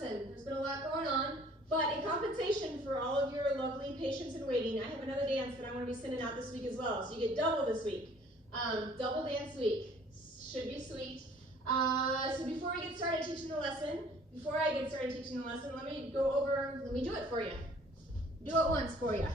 lesson. There's been a lot going on, but in compensation for all of your lovely patience and waiting, I have another dance that I want to be sending out this week as well. So you get double this week. Double dance week. Should be sweet. So before we get started teaching the lesson, let me do it for you. Do it once for you.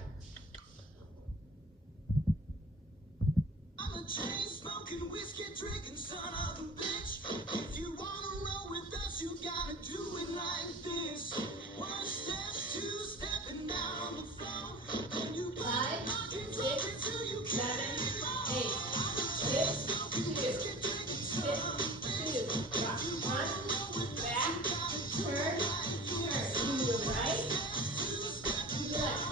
I'm a chain smoking, whiskey drinking son of a bitch. If you wanna roll with us, you gotta do it like this. One step, two stepping down on the floor. Then you 5, 6, 7, 8. Hip, 2, hip, 2. Rock, front, back, turn, turn. You move right, to the left,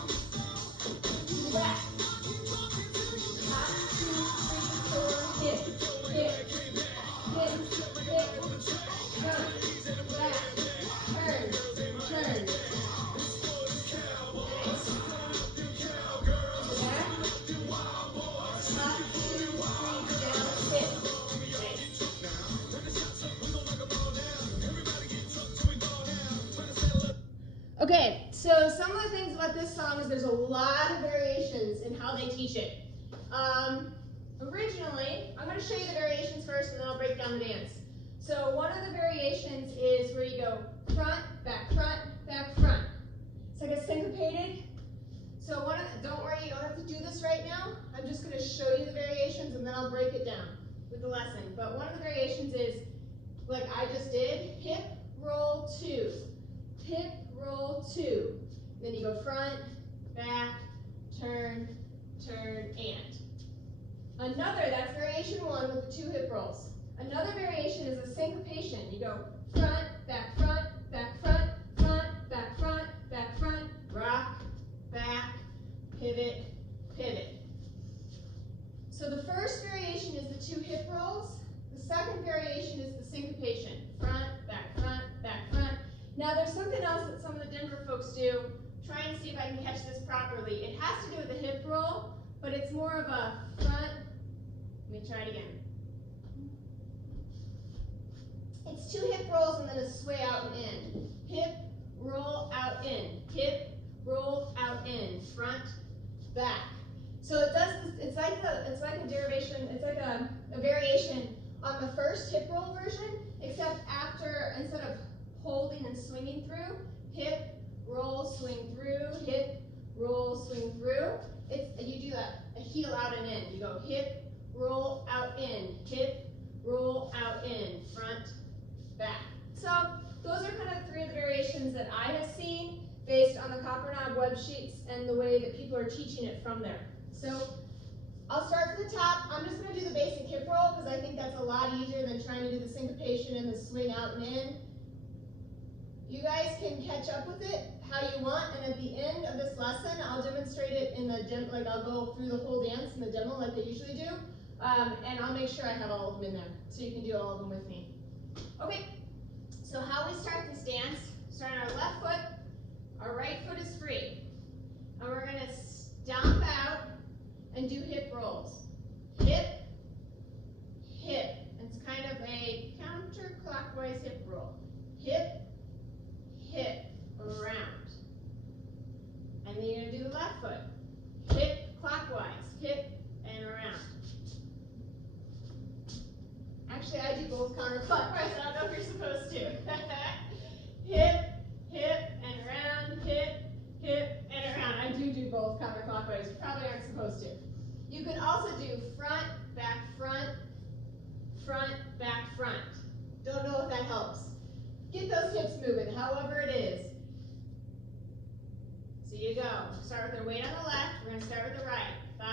to the back. Hop, 2, 3, 4, hip, hip, hip, hip, front, back, turn, turn. Back, hop, 2, 3, down, hip. Okay, so some of the things about this song is there's a lot of variations in how they teach it. Originally, I'm going to show you the variations first and then I'll break down the dance. So one of the variations is where you go front, back, front, back, front. It's like a syncopated. So don't worry, you don't have to do this right now. I'm just going to show you the variations and then I'll break it down with the lesson. But one of the variations is, like I just did, hip, roll, 2. Hip, roll, 2. Then you go front, back, turn, turn, and. That's variation 1 with the 2 hip rolls. Another variation is a syncopation. You go front, back, front, back, front, front, back, front, back, front, rock, back, pivot, pivot. So the first variation is the 2 hip rolls. The second variation is the syncopation. Front, back, front, back, front. Now there's something else that some of the Denver folks do. Try and see if I can catch this properly. It has to do with the hip roll, but it's more of a front. Let me try it again. It's 2 hip rolls and then a sway out and in. Hip, roll, out, in. Hip, roll, out, in. Front, back. So it does this, it's like a derivation, it's like a variation on the first hip roll version, except instead of holding and swinging through, hip, roll, swing through, hip, roll, swing through. You do a heel out and in. You go hip, roll, out, in, hip, roll, out, in, front, back. So those are kind of 3 of the variations that I have seen based on the Copper Knob web sheets and the way that people are teaching it from there. So I'll start from the top. I'm just going to do the basic hip roll because I think that's a lot easier than trying to do the syncopation and the swing out and in. You guys can catch up with it how you want, and at the end of this lesson, I'll demonstrate it in the demo, like I'll go through the whole dance in the demo like I usually do, and I'll make sure I have all of them in there, so you can do all of them with me. Okay, so how we start this dance, start on our left foot, our right foot is free, and we're going to stomp out and do hip rolls. Hip, hip, it's kind of a counterclockwise hip roll. Hip, hip, around. And then you're going to do the left foot. Hip, clockwise, hip, and around. Actually, I do both counterclockwise. I don't know if you're supposed to. Hip, hip, and around, hip, hip, and around. I do both counterclockwise. You probably aren't supposed to. You can also do front, back, front, front, back, front. Don't know if that helps. Get those hips moving, however it is. So you go. Start with the weight on the left. We're going to start with the right. 5,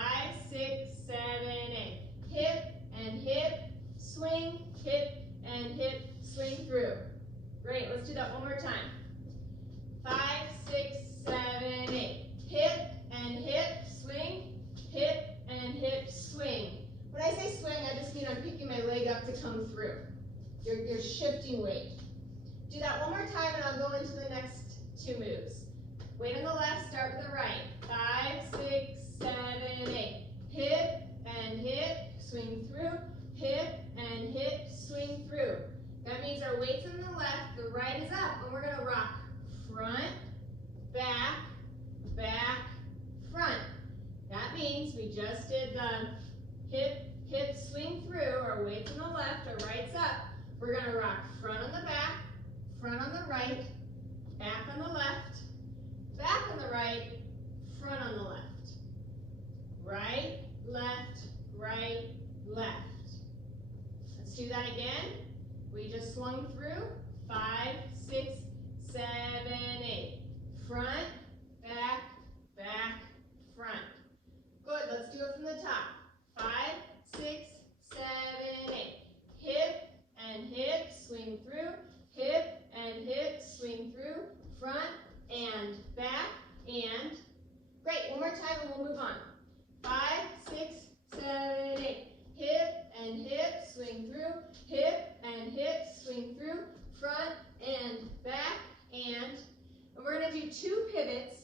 6, 7, 8. Hip and hip, swing, hip and hip, swing through. Great. Let's do that one more time. 5, 6, 7, 8. Hip and hip, swing, hip and hip, swing. When I say swing, I just mean I'm picking my leg up to come through. You're shifting weight. Do that one more time and I'll go into the next 2 moves. Weight on the left, start with the right. 5, 6, 7, 8. Hip and hip, swing through. Hip and hip, swing through. That means our weight's on the left, the right is up, and we're gonna rock front, back, back, front. That means we just did the hip swing through, our weight from the left, our right's up. We're gonna rock front on the back, front on the right, back on the left, back on the right, front on the left. Right, left, right, left. Let's do that again. We just swung through. 5, 6, 7, 8. Front, back, back, front. Good, let's do it from the top. 5, 6, 7, 8. Hip and hip, swing through. Hip and hip, swing through. Front and back and. Great, one more time and we'll move on. 5, 6, 7, 8. Hip and hip, swing through. Hip and hip, swing through. Front and back and we're going to do 2 pivots.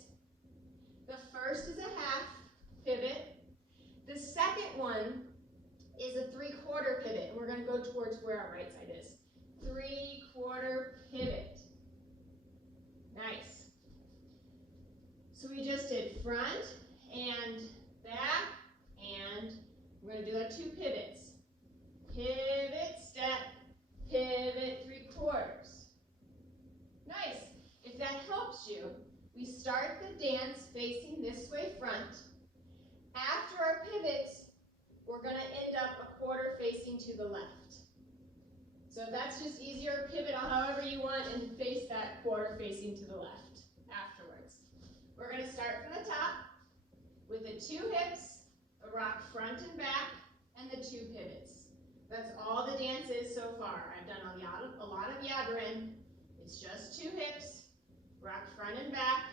The first is a half pivot. The second one is a 3/4 pivot. And we're going to go towards where our right side is. 3/4 pivot. Nice. So we just did front and back, and we're going to do our 2 pivots. Pivot, step, pivot, 3/4. Nice. If that helps you, we start the dance facing this way front. After our pivots, we're going to end up a quarter facing to the left. So that's just easier, pivot however you want and face that quarter facing to the left afterwards. We're going to start from the top with the 2 hips, a rock front and back, and the 2 pivots. That's all the dance is so far. I've done a lot of yabbering. It's just 2 hips, rock front and back,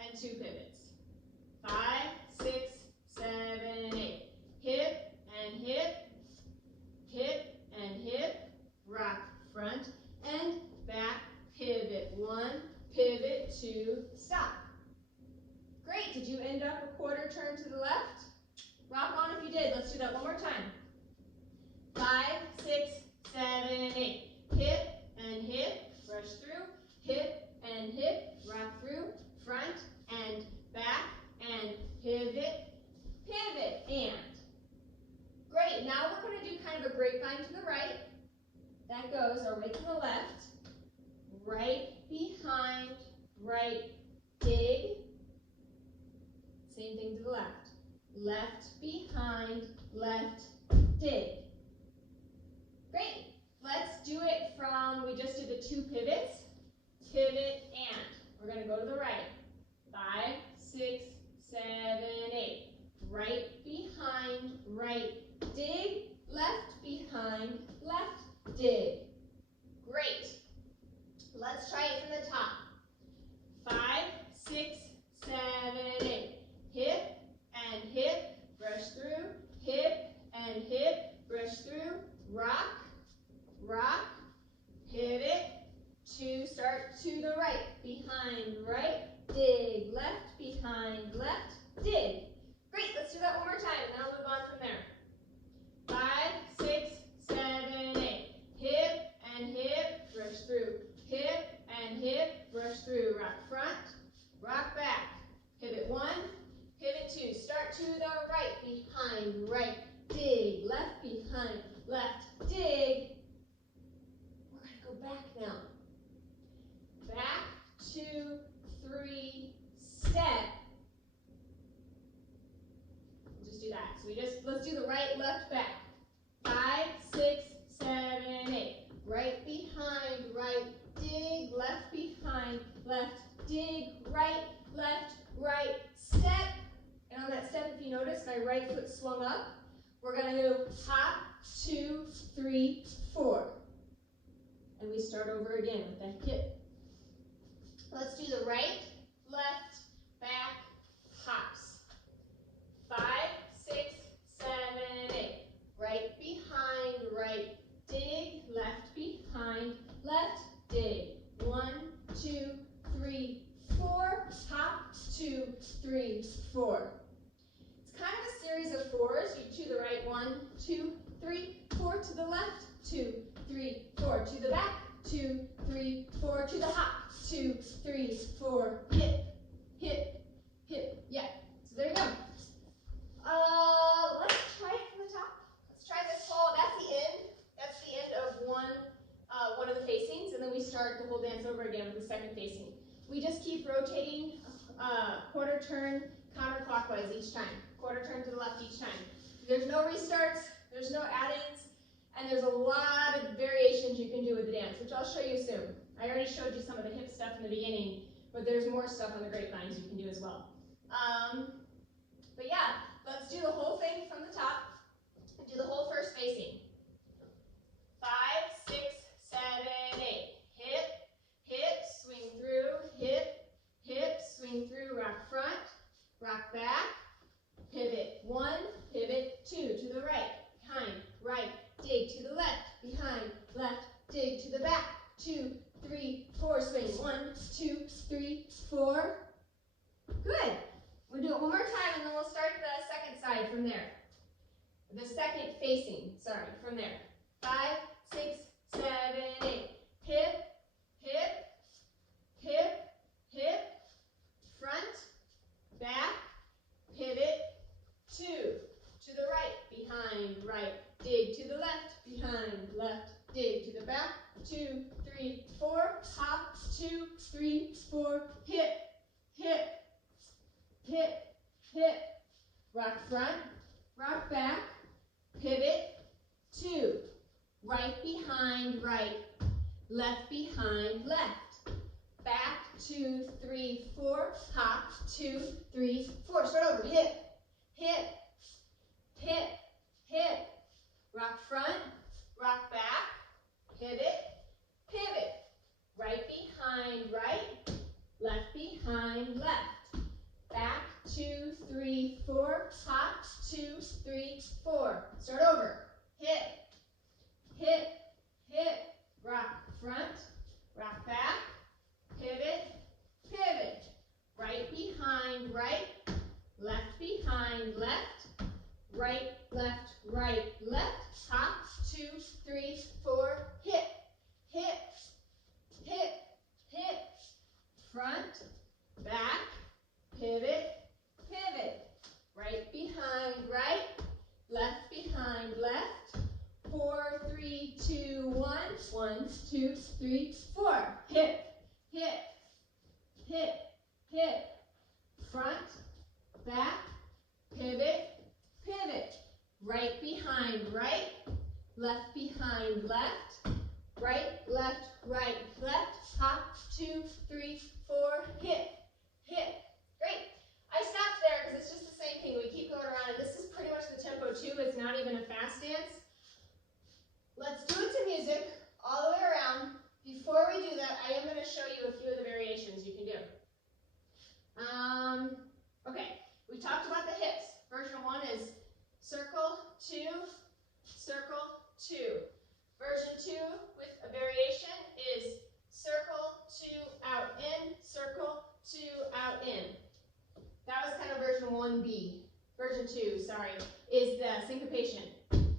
and 2 pivots. 5, 6, 7, 8. Hip and hip, hip and hip, rock front and back, pivot 1, pivot 2, stop. Great, did you end up a quarter turn to the left? Rock on if you did. Let's do that one more time. 5, 6, 7, 8. Hip and hip, brush through. Hip and hip, rock through. Front and back and pivot, pivot, and. Great, now we're going to do kind of a grapevine to the right. That goes our way to the left. Right behind, right, dig. Same thing to the left. Left behind, left, dig. Great. Let's do it from, we just did the 2 pivots. Pivot and. We're going to go to the right. 5, 6, 7, 8. Right behind, right, dig. Left behind, left, dig. Great. Let's try it from the top. 5, 6, 7, 8. Hip and hip, brush through. Hip and hip, brush through. Rock, rock, pivot. 2, start to the right. Behind, right, dig. Left, behind, left, dig. Great, let's do that one more time, and then I'll move on from there. 5, 6, 7, 8. Hip and hip, brush through. Hip and hip, brush through. Rock front, rock back. Pivot 1, pivot 2. Start to the right, behind, right, dig. Left, behind, left, dig. We're going to go back now. Back, 2, 3, step. We'll just do that. So let's do the right, left, back. 5, 6, 7, 8. Right behind, right, dig. Left behind, left, dig. Right, left, right, step. And on that step, if you notice, my right foot swung up. We're going to do hop, 2, 3, 4. And we start over again with the hip. Let's do the right, left, back, hops. 5, 6, 7, 8. Right behind, right, dig. Left behind, left, dig. 1, 2, 3, 4. Hop, 2, 3, 4. It's kind of a series of 4s. You to the right, 1, 2, 3, 4. To the left, 2, 3, 4. To the back, 2, 3, 4. to the hop. 2, 3, 4, hip, hip, hip. Yeah, so there you go. Let's try it from the top. Let's try this whole, that's the end. That's the end of one of the facings, and then we start the whole dance over again with the second facing. We just keep rotating, quarter turn, counterclockwise each time. Quarter turn to the left each time. There's no restarts, there's no add-ins, and there's a lot of variations you can do with the dance, which I'll show you soon. I already showed you some of the hip stuff in the beginning, but there's more stuff on the grapevines you can do as well. But yeah, let's do the whole thing from the top and do the whole first facing. 5, 6, 7, 8. Hip, hip, swing through, hip, hip, swing through, rock front, rock back, pivot 1, pivot 2, to the right, behind, right, dig to the left, behind, left, dig to the back, 2, 3, 4, swing, 1, 2, 3, 4. Good. We'll do it one more time and then we'll start the second side from there. The second facing, sorry, from there. 5, 6, 7, 8. Hip, hip, hip, hip, front, back, pivot, 2, to the right, behind, right, dig to the left, behind, left, dig to the back, 2, 3, 4, hop, 2, 3, 4, hip, hip, hip, hip, rock front, rock back, pivot, 2, right behind right, left behind left, back, 2, 3, 4, hop, 2, 3, 4, start over, hip, hip, hip, hip, rock front, rock back, pivot, pivot, right behind right, left behind left, back, 2, 3, 4, hop, 2, 3, 4, start over, hip, hip, hip, rock front, rock back, pivot, pivot, right behind right, left behind left, right, left, hop, 2, 3, 4, hip, hip, hip, hip, front, back, pivot, pivot, right behind right, left behind left, 4, 3, 2, 1, 1, 2, 3, 4, hip, hip, hip, hip, front, back, pivot, pivot, right behind right, left behind left, right, left, hop, 2, 3, 4, hip, hip. Great. I stopped there because it's just the same thing. We keep going around, and this is pretty much the tempo too. It's not even a fast dance. Let's do it to music all the way around. Before we do that, I am going to show you a few of the variations you can do. Okay, we talked about the hips. Version 1 is circle, 2, circle, 2. Version 2 with a variation is circle, 2, out, in, circle, 2, out, in. That was kind of version 1B. Version 2, sorry, is the syncopation.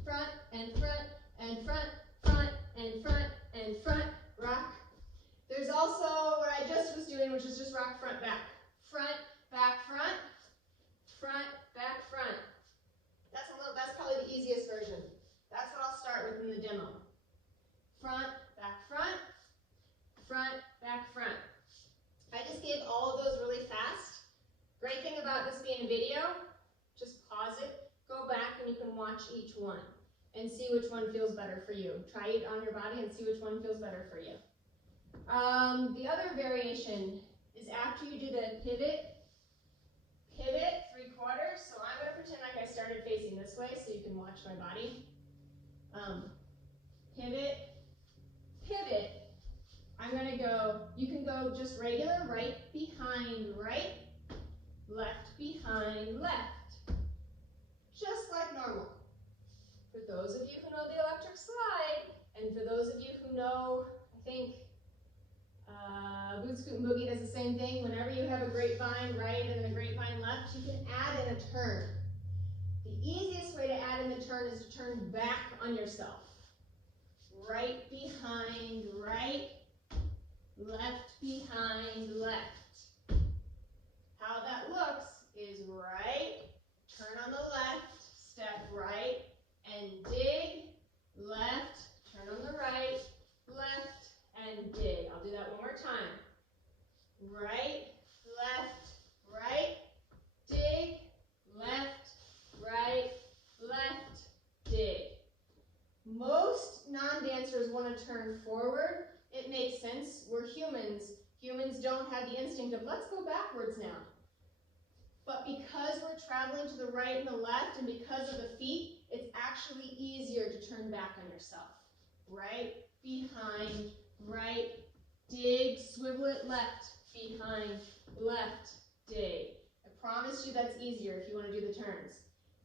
Front and front and front, front and front and front, rock. There's also what I just was doing, which is just rock, front, back. Front, back, front, front, back, front. That's probably the easiest version. That's what I'll start with in the demo. Front, back, front, front, back, front. I just gave all of those really fast. Great thing about this being a video, just pause it, go back, and you can watch each one and see which one feels better for you. Try it on your body and see which one feels better for you. The other variation is after you do the pivot, 3/4. So I'm going to pretend like I started facing this way so you can watch my body. Pivot, pivot. I'm going to go, you can go just regular, right behind right, left behind left. Just like normal. For those of you who know the electric slide, and for those of you who know, I think, Boot Scoot and Boogie does the same thing. Whenever you have a grapevine right and a grapevine left, you can add in a turn. The easiest way to add in the turn is to turn back on yourself. Right behind right, left right, left, right, dig, left, right, left, dig. Most non-dancers want to turn forward. It makes sense. We're humans. Humans don't have the instinct of, let's go backwards now. But because we're traveling to the right and the left, and because of the feet, it's actually easier to turn back on yourself. Right, behind, right, dig, swivel it left, behind, left, dig. I promise you that's easier if you want to do the turns.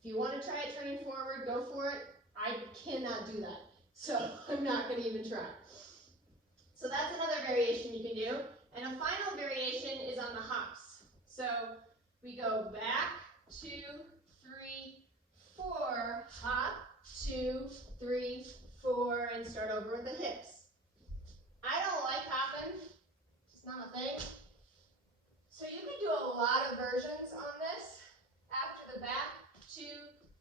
If you want to try it turning forward, go for it. I cannot do that, so I'm not going to even try. So that's another variation you can do. And a final variation is on the hops. So we go back, 2, 3, 4, hop, 2, 3, 4, and start over with the hips. I don't like hopping, it's not a thing. So you can do a lot of versions on this. After the back, 2,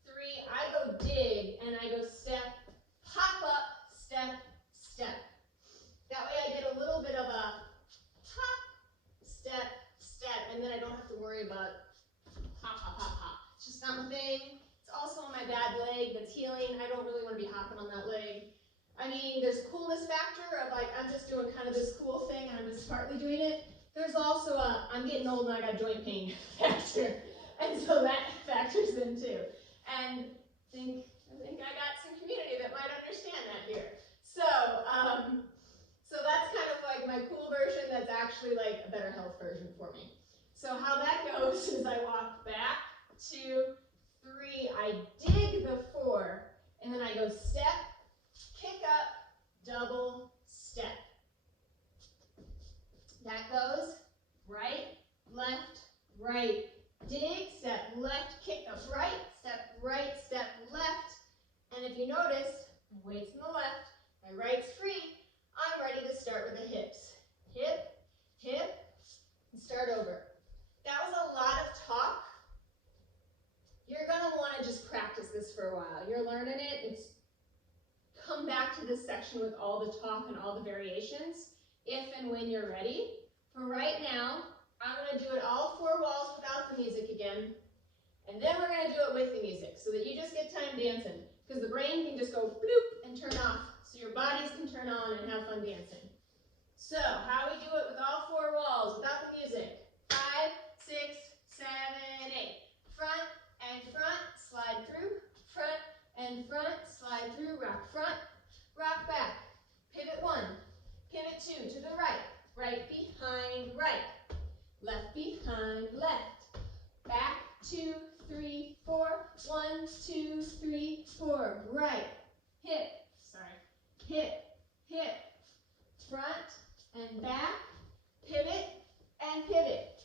3, I go dig, and I go step, hop up, step, step. That way I get a little bit of a hop, step, step, and then I don't have to worry about hop, hop, hop, hop. It's just not my thing. It's also on my bad leg that's healing. I don't really want to be hopping on that leg. I mean, there's a coolness factor of like, I'm just doing kind of this cool thing and I'm just partly doing it. There's also a, I'm getting old and I got joint pain factor. And so that factors in too. And I think I got some community that might understand that here. So, so that's kind of like my cool version that's actually like a better health version for me. So how that goes is I walk back, 2, 3, I dig the 4, and then I go step, kick up, double, step. That goes right, left, dig, step, left, kick up right, step, left. And if you notice, my weight's on the left, my right's free, I'm ready to start with the hips. Hip, hip, and start over. That was a lot of talk. You're gonna wanna just practice this for a while. You're learning it. Come back to this section with all the talk and all the variations if and when you're ready. For right now, I'm gonna do it all 4 walls without the music again. And then we're gonna do it with the music so that you just get time dancing. Because the brain can just go bloop and turn off so your bodies can turn on and have fun dancing. So, how we do it with all 4 walls without the music. 5, 6, 7, 8. Front and front, slide through. Front and front, slide through. Rock front, rock back. Pivot 1, pivot 2 to the right. Right behind right. Left behind left. Back 2, 3, 4. 1, 2, 3, 4. Right. Hip. Hip. Hip. Front and back. Pivot and pivot.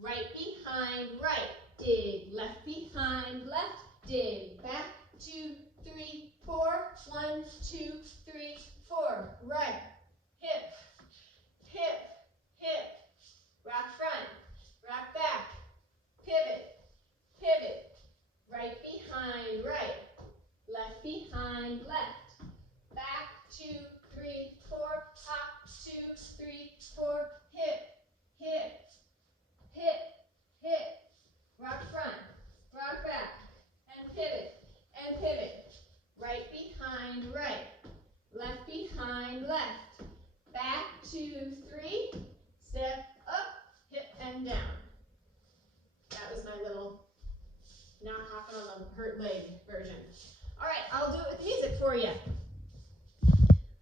Right behind right. Dig. Left behind left. Dig. Back 2, 3, 4. 1, 2, 3, 4. Right. Hip. Hip. Hip. Rock front. Rock back. Pivot. Pivot. Right behind right. Left behind left. Back 2, 3, 4. Hop 2, 3, 4. Hip. Hip. Hip. Hip. Rock front. Rock back. And pivot. And pivot. Right behind right. Left behind left. Back 2, 3. Step up. Hip and down. That was my little not hopping on the hurt leg version. All right, I'll do it with music for you.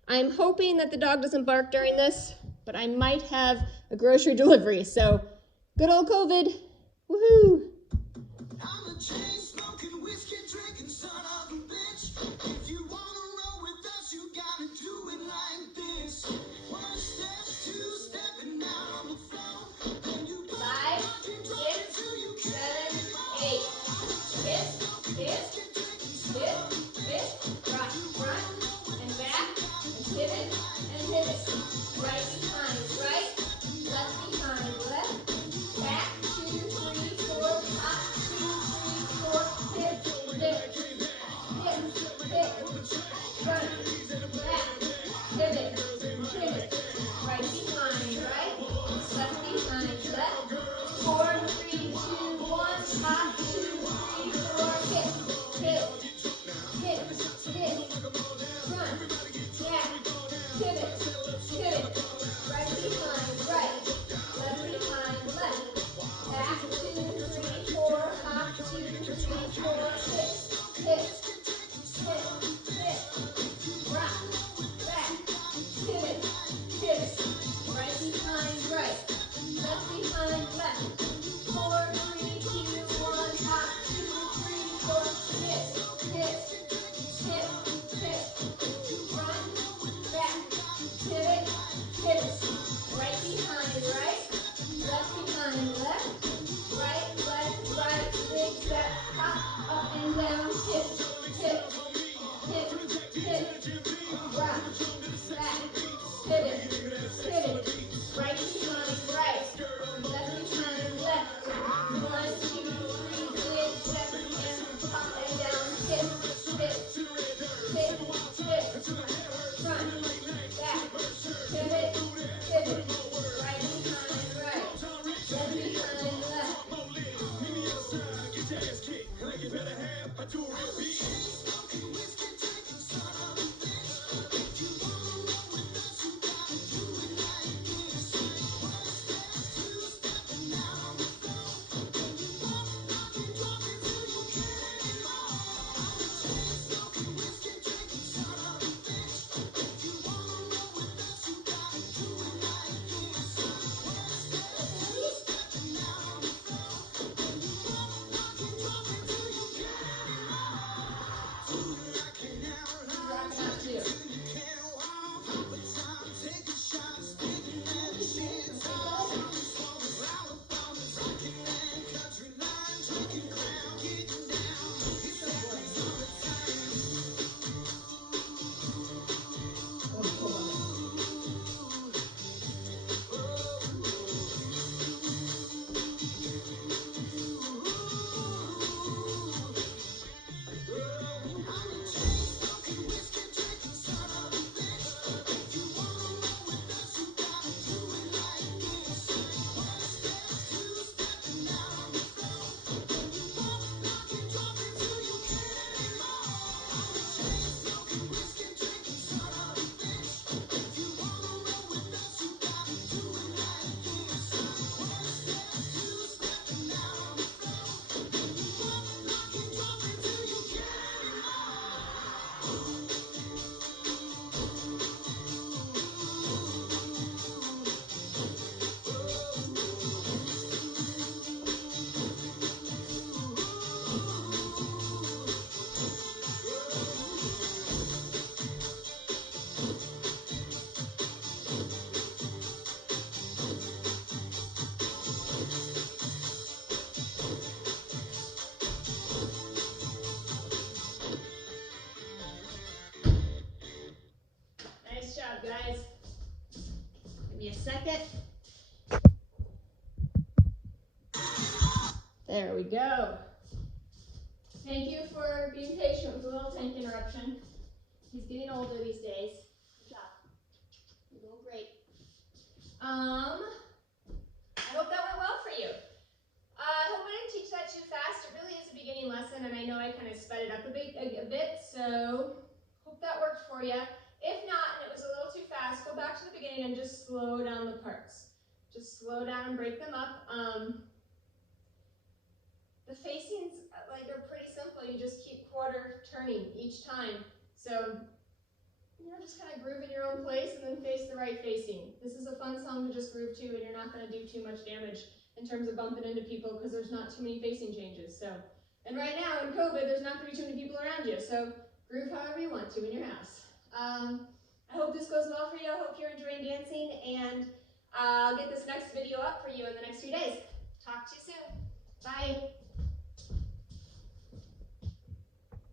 I'm hoping that the dog doesn't bark during this, but I might have a grocery delivery, so good old COVID. Woohoo! I'm a chain smoking, whiskey drinking son of a bitch. If you wanna roll with us, you gotta do it like this. 1 step, 2 stepping out on the floor. Then you 5, 6, 7, 8. Hip, hip, hip, hip. Rock front and back, and pivot and pivot. Right behind right, left behind left. Back 2, 3, 4. Hop 2, 3, 4. Give me a second. There we go. Thank you for being patient with the little tank interruption. He's getting older these days. Good job. You're doing great. I hope that went well for you. I hope I didn't teach that too fast. It really is a beginning lesson, and I know I kind of sped it up a bit, so hope that worked for you. If not, and it was a little too fast, go back to the beginning and just slow down the parts. Just slow down and break them up. The facings, like, are pretty simple. You just keep quarter turning each time. So, you know, just kind of groove in your own place and then face the right facing. This is a fun song to just groove to, and you're not going to do too much damage in terms of bumping into people because there's not too many facing changes. So, and right now in COVID, there's not going to be too many people around you. So groove however you want to in your house. I hope this goes well for you. I hope you're enjoying dancing, and I'll get this next video up for you in the next few days. Talk to you soon. Bye.